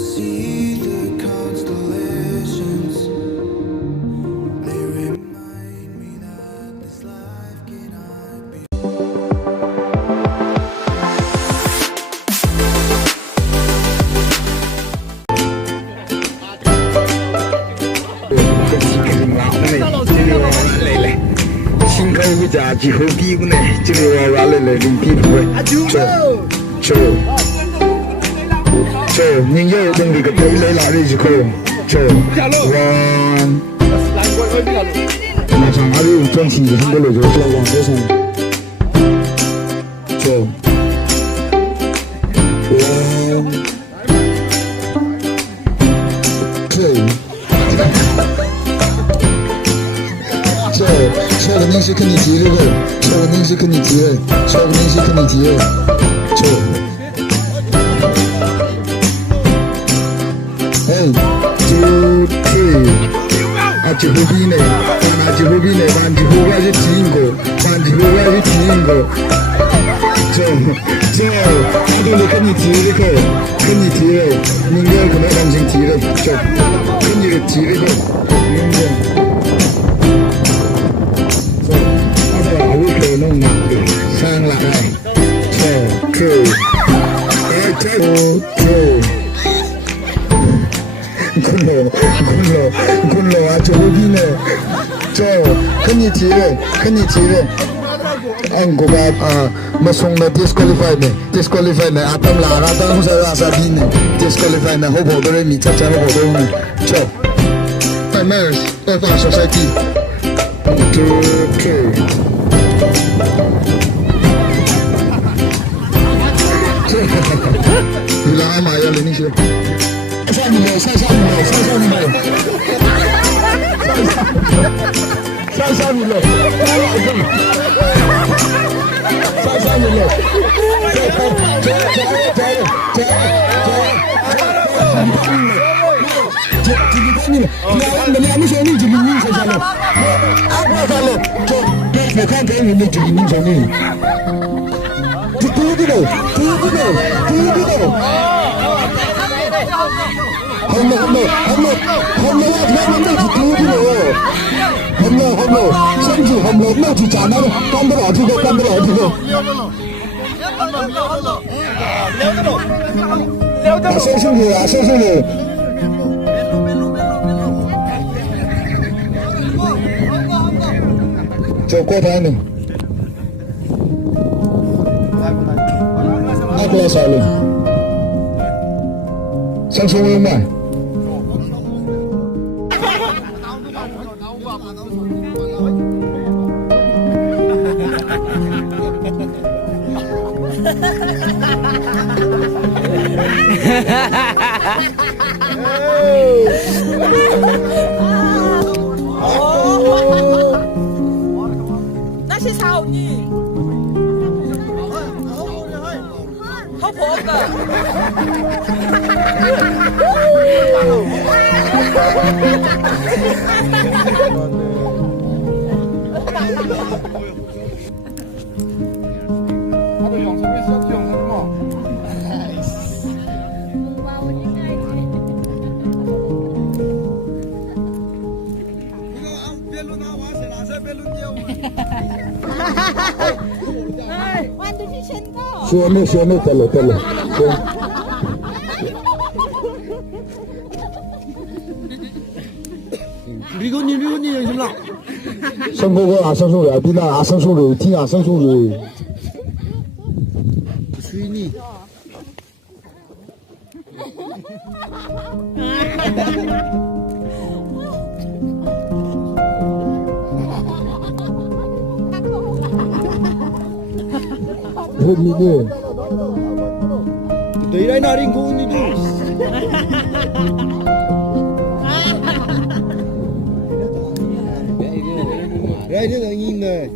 see the constellations. They remind me that this life cannot be. 신가우자 지호기구네 지리와 라레레 링피부에 저宁有 等这个陪来拉的时候one马上아주 정신이 흔들려 저 왕대선 one two错的宁是肯你提这个，错的宁是肯你提，错的宁是肯你提，错。Hey, 2, 3. 아주 호기네, 아주 호기네, 반지 호가지 뒤인거, 반지 호가지 뒤인거. 아들도肯你提这个，肯你提了，宁愿可能感情提了，肯你的提这个，宁愿。弄哪里？上来，굴러 아주 호기네.肯你提了。Angkoba masong na disqualified ne atam la ratang sa sabi ne disqualified na hobo dore mi cha hobo dore mi Nightmares of our society. 你拉马呀，林兄！上你了！저 꼬다는 나도 살로 상승을那是sao nhỉ? Hấp hộp à? 시원해 달래 리건이 연습라 성공은 아성소리 아비나 아성소리听아성소리 수인이 니네 너희랑 나린 고은이들 라이는 응이네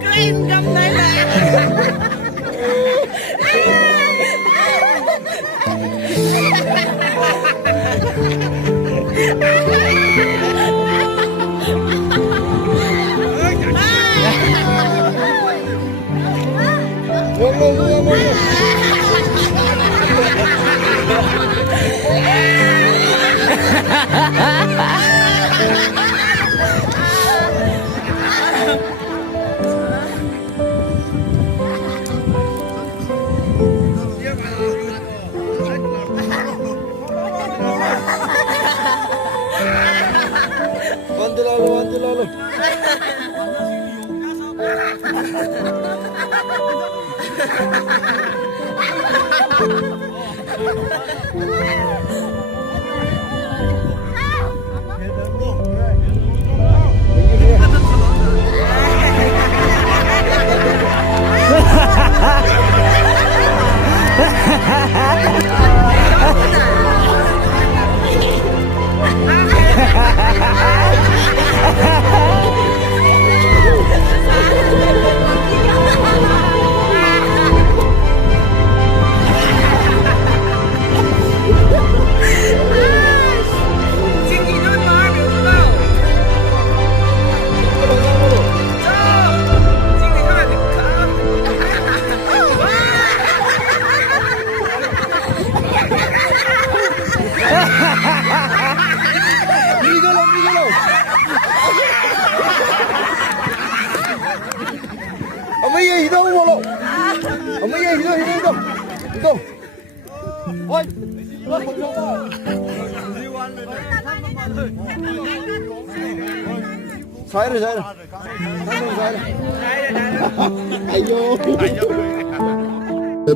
Green gầm đây là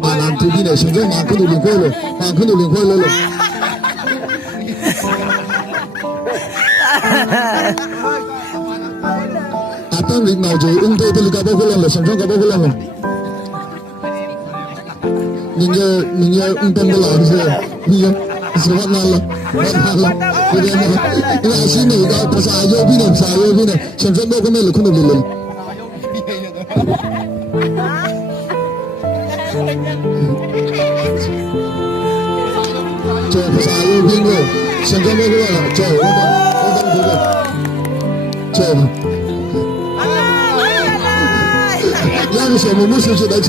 bà làm thứ gì này xong rồi mang cái đồ liền quay rồi mang cái đồ liền quay lên rồi Atang ring nào rồi ung thư tôi gặp bao lần rồi xong rồi gặp bao lần rồi mình nhớ ung tân là gì vậy selamat malam kemudian ini sini kalau pas ayo bini xong rồi bao cái không được lên 就不啥有病了，现在那个就我当这个，就那个什么没事就来这。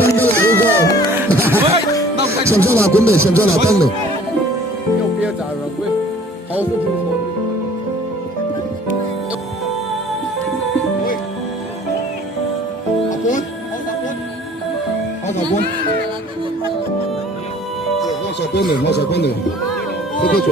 等得来一个，想不想拿棍的？想不想拿棒的？要不要炸人喂？好是不错。阿婆，我小边的，这个做。